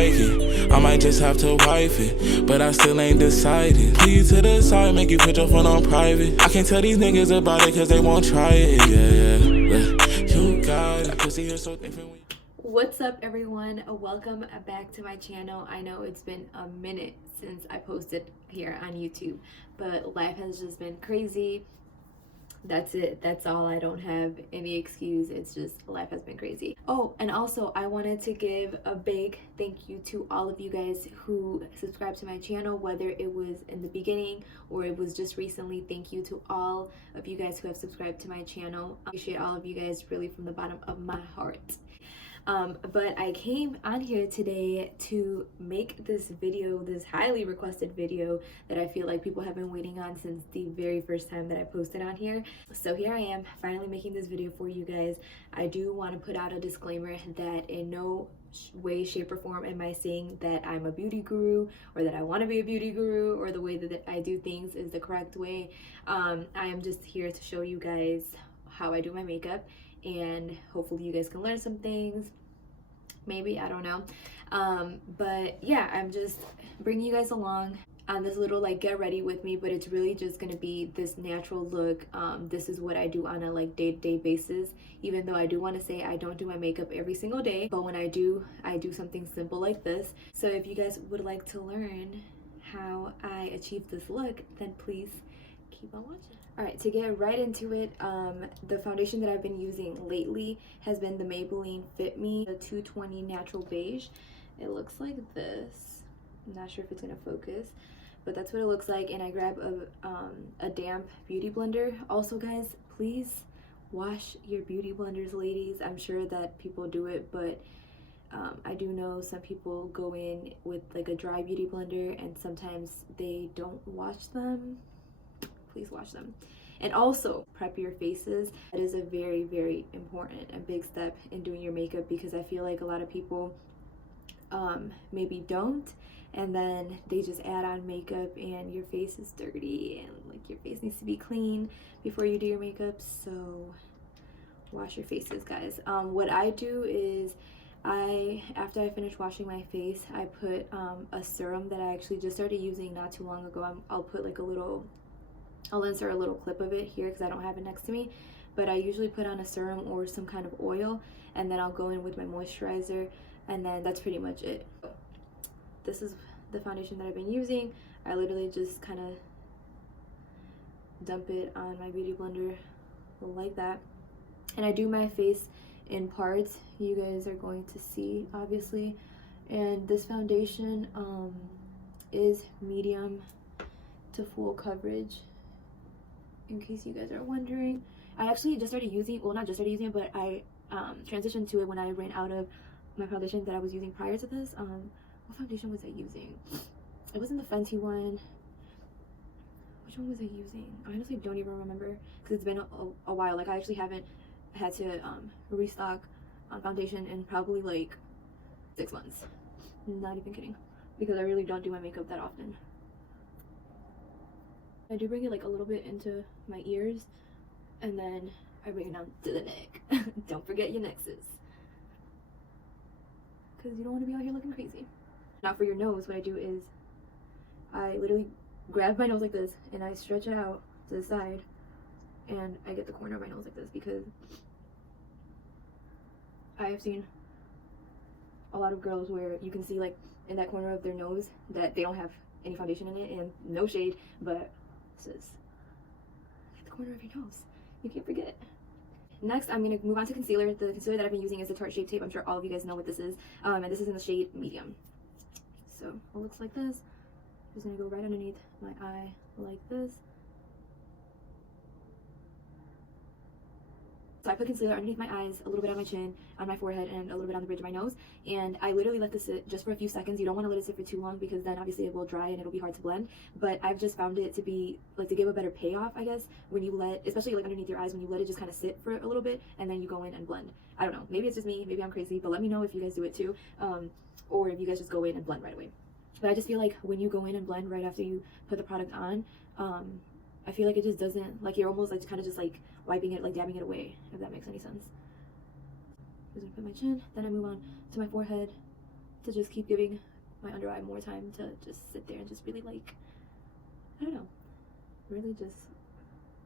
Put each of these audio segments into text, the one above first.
like it. I might just have to wife it, but I still ain't decided. Pull you to the side, make you put your phone on private. I can't tell these niggas about it cause they won't try it. Yeah. You got it. Pussy here so different. What's up, everyone? Welcome back to my channel. I know it's been a minute since I posted here on YouTube, but life has just been crazy. That's it. That's all. I don't have any excuse. It's just life has been crazy. Oh, and also I wanted to give a big thank you to all of you guys who subscribed to my channel, whether it was in the beginning or it was just recently. Thank you to all of you guys who have subscribed to my channel. I appreciate all of you guys really from the bottom of my heart. But I came on here today to make this video, this highly requested video that I feel like people have been waiting on since the very first time that I posted on here. So here I am, finally making this video for you guys. I do want to put out a disclaimer that in no way, shape, or form am I saying that I'm a beauty guru or that I want to be a beauty guru or the way that I do things is the correct way. I am just here to show you guys how I do my makeup, and hopefully you guys can learn some things. Maybe, I don't know. But yeah, I'm just bringing you guys along on this little like get ready with me, but it's really just gonna be this natural look. This is what I do on a like day-to-day basis, even though I do want to say I don't do my makeup every single day, but when I do something simple like this. So if you guys would like to learn how I achieve this look, then please keep on watching. All right, to get right into it, the foundation that I've been using lately has been the Maybelline Fit Me, the 220 Natural Beige. It looks like this. I'm not sure if it's gonna focus, but that's what it looks like. And I grab a damp beauty blender. Also, guys, please wash your beauty blenders, ladies. I'm sure that people do it, but I do know some people go in with like a dry beauty blender and sometimes they don't wash them. Please wash them. And also prep your faces. That is a very, very important and big step in doing your makeup, because I feel like a lot of people maybe don't, and then they just add on makeup and your face is dirty, and like your face needs to be clean before you do your makeup. So wash your faces, guys. What I do is after I finish washing my face, I put a serum that I actually just started using not too long ago. I'll put like I'll insert a little clip of it here because I don't have it next to me, but I usually put on a serum or some kind of oil, and then I'll go in with my moisturizer, and then that's pretty much it. This is the foundation that I've been using. I literally just kind of dump it on my beauty blender like that, and I do my face in parts. You guys are going to see, obviously. And this foundation is medium to full coverage, in case you guys are wondering. I actually just started using, well, not just started using it, but I transitioned to it when I ran out of my foundation that I was using prior to this. What foundation was I using? It wasn't the Fenty one. Which one was I using? I honestly don't even remember, because it's been a while. Like, I actually haven't had to restock on foundation in probably like 6 months. Not even kidding, because I really don't do my makeup that often. I do bring it like a little bit into my ears, and then I bring it down to the neck. Don't forget your nexus, because you don't want to be out here looking crazy. Now for your nose, what I do is I literally grab my nose like this and I stretch it out to the side, and I get the corner of my nose like this, because I have seen a lot of girls where you can see like in that corner of their nose that they don't have any foundation in it, and no shade, but this is like the corner of your nose. You can't forget. Next, I'm going to move on to concealer. The concealer that I've been using is the Tarte Shape Tape. I'm sure all of you guys know what this is. And this is in the shade medium. So it looks like this. I'm just going to go right underneath my eye like this. So I put concealer underneath my eyes, a little bit on my chin, on my forehead, and a little bit on the bridge of my nose. And I literally let this sit just for a few seconds. You don't want to let it sit for too long, because then obviously it will dry and it'll be hard to blend. But I've just found it to be, like, to give a better payoff, I guess, when you let, especially like underneath your eyes, when you let it just kind of sit for a little bit and then you go in and blend. I don't know. Maybe it's just me. Maybe I'm crazy. But let me know if you guys do it too. Or if you guys just go in and blend right away. But I just feel like when you go in and blend right after you put the product on, I feel like it just doesn't, like, you're almost like kind of just like wiping it, like dabbing it away, if that makes any sense. I'm just gonna put my chin, then I move on to my forehead to just keep giving my under eye more time to just sit there and just really like, I don't know, really just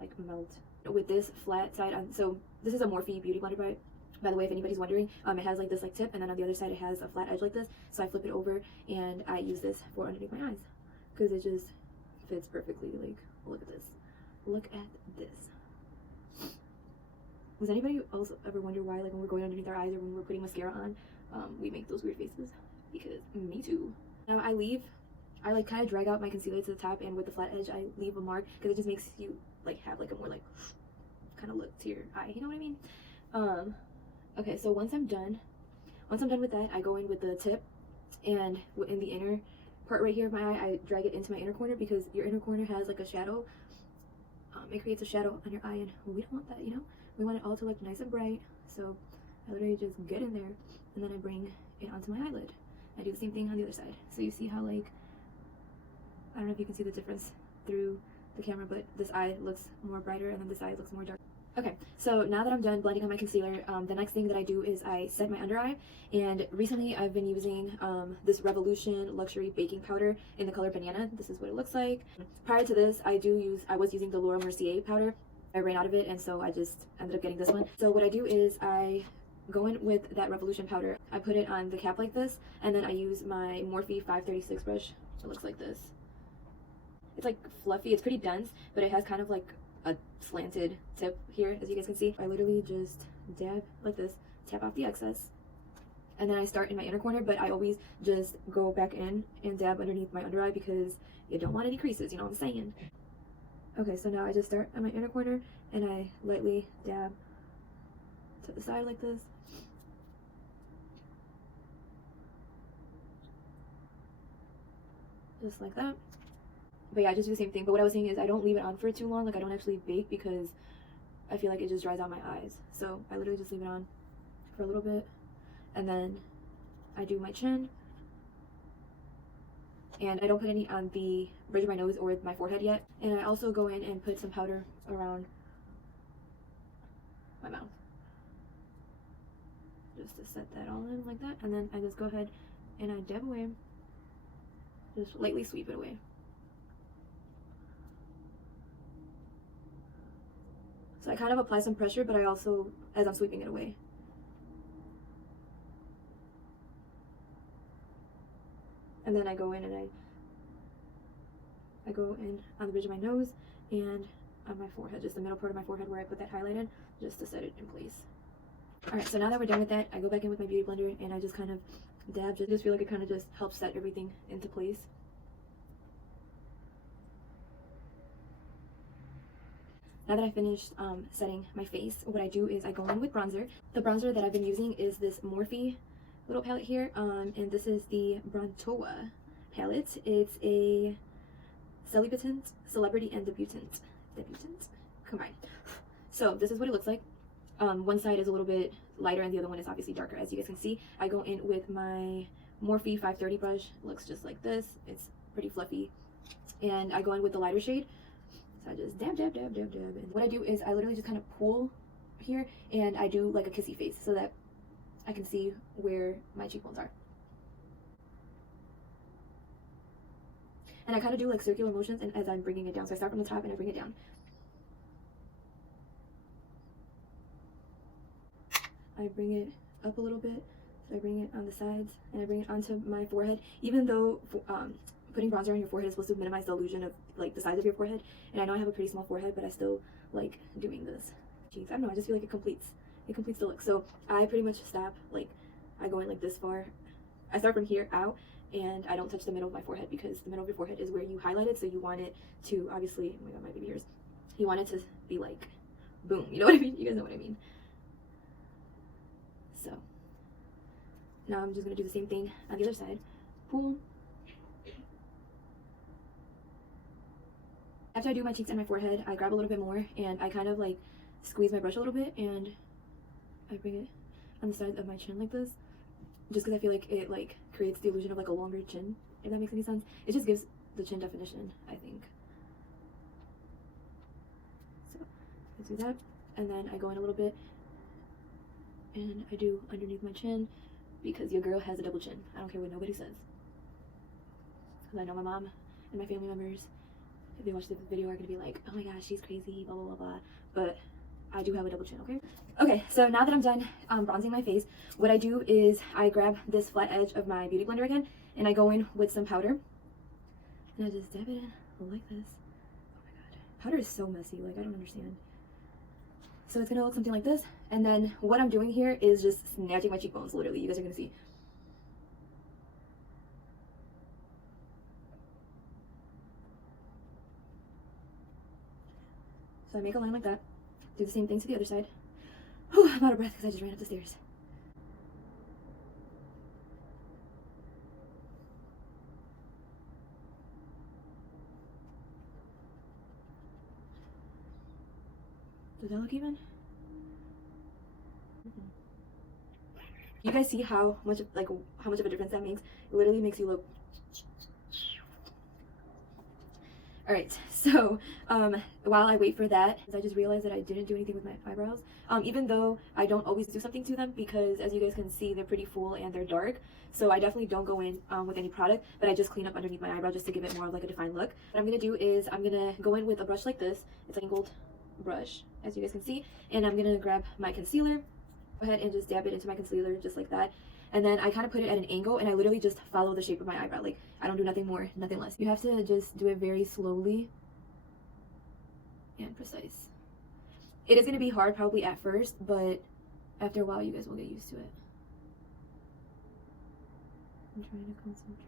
like melt. With this flat side on, so this is a Morphe Beauty Blender by the way, if anybody's wondering. It has like this like tip, and then on the other side it has a flat edge like this, so I flip it over and I use this for underneath my eyes because it just fits perfectly. Like, look at this, look at this. Does anybody else ever wonder why, like, when we're going underneath our eyes or when we're putting mascara on, we make those weird faces? Because me too. Now I like kind of drag out my concealer to the top, and with the flat edge I leave a mark because it just makes you like have like a more like kind of look to your eye, you know what I mean? Okay, so once I'm done with that, I go in with the tip, and in the inner part right here of my eye, I drag it into my inner corner because your inner corner has like a shadow. It creates a shadow on your eye, and we don't want that, you know? We want it all to look nice and bright. So I literally just get in there, and then I bring it onto my eyelid. I do the same thing on the other side. So you see how, like, I don't know if you can see the difference through the camera, but this eye looks more brighter and then this eye looks more dark. Okay, so now that I'm done blending on my concealer, the next thing that I do is I set my under eye. And recently I've been using this Revolution Luxury Baking Powder in the color Banana. This is what it looks like. Prior to this, I was using the Laura Mercier powder. I ran out of it, and so I just ended up getting this one. So what I do is I go in with that Revolution powder. I put it on the cap like this, and then I use my Morphe 536 brush. It looks like this. It's like fluffy, it's pretty dense, but it has kind of like a slanted tip here, as you guys can see. I literally just dab like this, tap off the excess, and then I start in my inner corner, but I always just go back in and dab underneath my under eye because you don't want any creases, you know what I'm saying? Okay, so now I just start on my inner corner and I lightly dab to the side like this. Just like that. But yeah, I just do the same thing. But what I was saying is I don't leave it on for too long. Like, I don't actually bake because I feel like it just dries out my eyes. So I literally just leave it on for a little bit. And then I do my chin. And I don't put any on the bridge of my nose or my forehead yet. And I also go in and put some powder around my mouth. Just to set that all in like that. And then I just go ahead and I dab away. Just lightly sweep it away. So I kind of apply some pressure, but I also, as I'm sweeping it away. And then I go in and I go in on the bridge of my nose and on my forehead, just the middle part of my forehead where I put that highlight in, just to set it in place. Alright, so now that we're done with that, I go back in with my beauty blender and I just kind of dab. Just feel like it kind of just helps set everything into place. Now that I finished setting my face, what I do is I go in with bronzer. The bronzer that I've been using is this Morphe little palette here, and this is the Brontoa palette. It's a Celebritant, Celebrity, and Debutant combined. So this is what it looks like. One side is a little bit lighter and the other one is obviously darker, as you guys can see. I go in with my Morphe 530 brush. It looks just like this. It's pretty fluffy. And I go in with the lighter shade. So I just dab, dab, dab, dab, dab. And what I do is I literally just kind of pull here and I do like a kissy face so that I can see where my cheekbones are. And I kind of do like circular motions and as I'm bringing it down. So I start from the top and I bring it down. I bring it up a little bit. So I bring it on the sides and I bring it onto my forehead. Even though putting bronzer on your forehead is supposed to minimize the illusion of like the size of your forehead. And I know I have a pretty small forehead, but I still like doing this. Jeez, I don't know, I just feel like it completes the look. So I pretty much stop, like I go in like this far. I start from here out and I don't touch the middle of my forehead because the middle of your forehead is where you highlighted. So you want it to obviously, oh my god, my baby hairs. You want it to be like boom, you know what I mean? You guys know what I mean. So now I'm just gonna do the same thing on the other side. Boom. After I do my cheeks and my forehead, I grab a little bit more and I kind of like squeeze my brush a little bit and I bring it on the sides of my chin like this, just because I feel like it like creates the illusion of like a longer chin, if that makes any sense. It just gives the chin definition, I think. So I do that and then I go in a little bit and I do underneath my chin because your girl has a double chin. I don't care what nobody says. Because I know my mom and my family members, if they watch this video, are going to be like, oh my gosh, she's crazy, blah, blah, blah, blah. But I do have a double chin, okay? Okay, so now that I'm done bronzing my face, what I do is I grab this flat edge of my beauty blender again, and I go in with some powder. And I just dab it in like this. Oh my god. Powder is so messy, like I don't understand. So it's gonna look something like this. And then what I'm doing here is just snatching my cheekbones, literally. You guys are gonna see. So I make a line like that. Do the same thing to the other side. Whew, I'm out of breath because I just ran up the stairs. Does that look even? You guys see how much of a difference that makes? It literally makes you look. All right, so while I wait for that, I just realized that I didn't do anything with my eyebrows. Even though I don't always do something to them, because as you guys can see, they're pretty full and they're dark. So I definitely don't go in with any product, but I just clean up underneath my eyebrow just to give it more of like a defined look. What I'm gonna do is I'm gonna go in with a brush like this. It's an angled brush, as you guys can see, and I'm gonna grab my concealer. Go ahead and just dab it into my concealer just like that. And then I kind of put it at an angle, and I literally just follow the shape of my eyebrow. Like, I don't do nothing more, nothing less. You have to just do it very slowly and precise. It is going to be hard probably at first, but after a while you guys will get used to it. I'm trying to concentrate.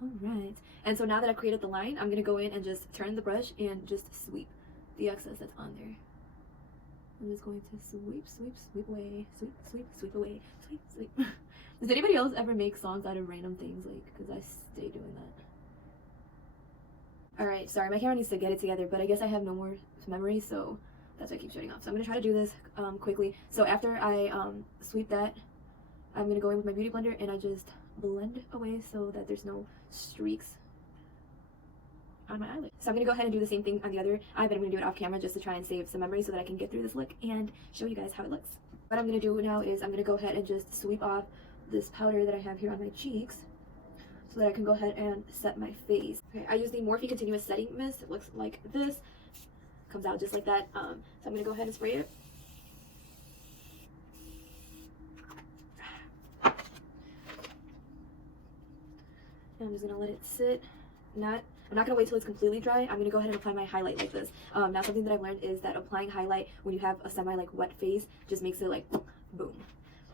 Alright, and so now that I've created the line, I'm going to go in and just turn the brush and just sweep the excess that's on there. I'm just going to sweep, sweep, sweep away, sweep, sweep, sweep away, sweep, sweep. Does anybody else ever make songs out of random things? Like, because I stay doing that. Alright, sorry, my camera needs to get it together, but I guess I have no more memory, so that's why I keep shutting off. So I'm going to try to do this quickly. So after I sweep that, I'm going to go in with my beauty blender and I just blend away so that there's no streaks on my eyelid. So I'm going to go ahead and do the same thing on the other eye, but I'm going to do it off camera just to try and save some memory so that I can get through this look and show you guys how it looks. What I'm going to do now is I'm going to go ahead and just sweep off this powder that I have here on my cheeks so that I can go ahead and set my face. Okay, I use the Morphe Continuous Setting Mist. It looks like this. Comes out just like that. So I'm going to go ahead and spray it. And I'm just going to let it sit. I'm not going to wait till it's completely dry. I'm going to go ahead and apply my highlight like this. Now something that I've learned is that applying highlight when you have a semi like wet face just makes it like boom,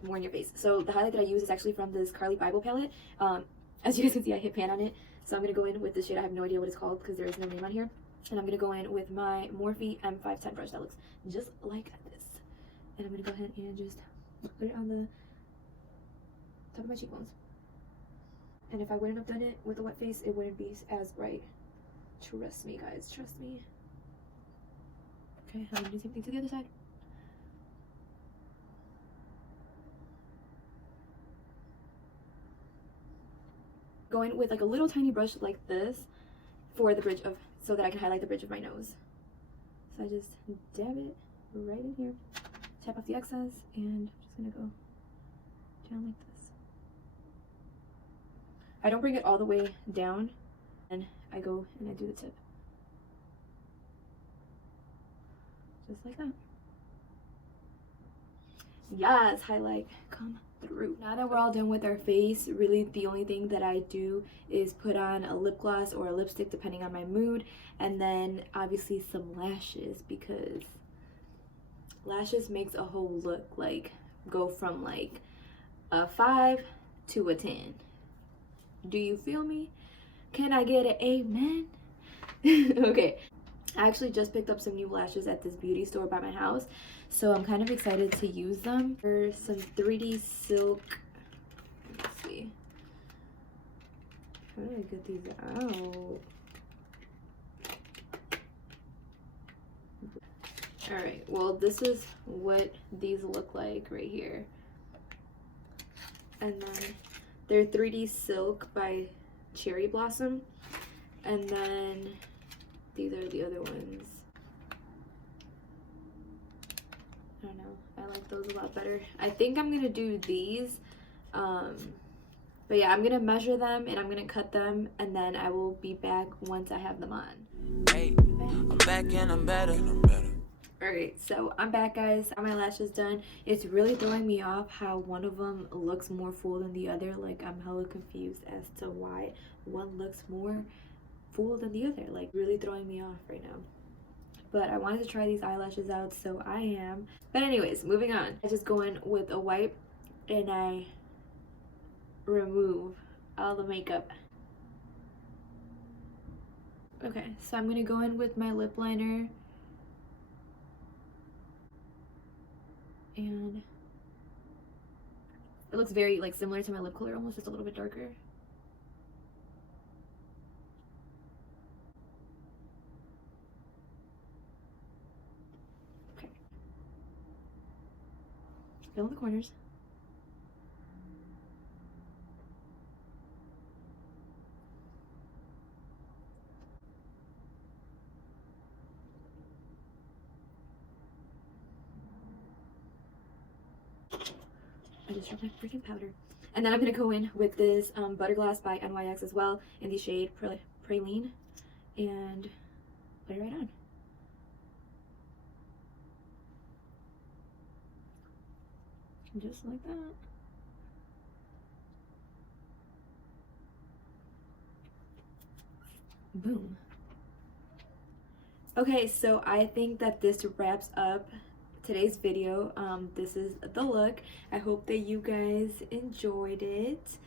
more in your face. So the highlight that I use is actually from this Carly Bible palette. As you guys can see, I hit pan on it. So I'm going to go in with this shade. I have no idea what it's called because there is no name on here. And I'm going to go in with my Morphe M510 brush that looks just like this. And I'm going to go ahead and just put it on the top of my cheekbones. And if I wouldn't have done it with a wet face, it wouldn't be as bright. Trust me, guys. Trust me. Okay, I'm going to do the same thing to the other side. Going with like a little tiny brush like this for the bridge of, so that I can highlight the bridge of my nose. So I just dab it right in here, tap off the excess, and I'm just going to go down like this. I don't bring it all the way down, and I go and I do the tip. Just like that. Yes, highlight, come through. Now that we're all done with our face, really the only thing that I do is put on a lip gloss or a lipstick depending on my mood, and then obviously some lashes, because lashes makes a whole look like go from like a 5 to a 10. Do you feel me? Can I get an amen? Okay, I actually just picked up some new lashes at this beauty store by my house, so I'm kind of excited to use them. There's some 3D silk. Let's see. How do I get these out? Alright, well this is what these look like right here. And then they're 3D Silk by Cherry Blossom. And then These are the other ones. I don't know. I like those a lot better. I think I'm gonna do these. But yeah, I'm gonna measure them and I'm gonna cut them, and then I will be back once I have them on. Hey, I'm back and I'm better. Alright, so I'm back, guys. I got my lashes done. It's really throwing me off how one of them looks more full than the other. Like, I'm hella confused as to why one looks more full than the other. Like, really throwing me off right now. But I wanted to try these eyelashes out, so I am. But anyways, moving on. I just go in with a wipe and I remove all the makeup. Okay, so I'm gonna go in with my lip liner. And it looks very like similar to my lip color, almost just a little bit darker. Okay. Fill in the corners. I just dropped my freaking powder. And then I'm gonna go in with this Butter Glass by NYX as well in the shade Praline, and put it right on. Just like that. Boom. Okay, so I think that this wraps up today's video. This is the look. I hope that you guys enjoyed it.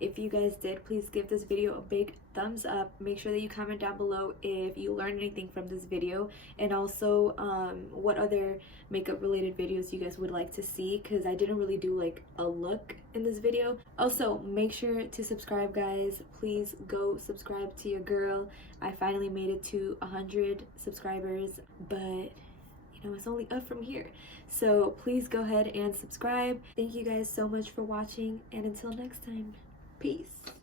If you guys did, please give this video a big thumbs up. Make sure that you comment down below if you learned anything from this video, and also what other makeup related videos you guys would like to see, because I didn't really do like a look in this video. Also, make sure to subscribe, guys. Please go subscribe to your girl. I finally made it to 100 subscribers, but it's only up from here. So please go ahead and subscribe. Thank you guys so much for watching, and until next time, peace.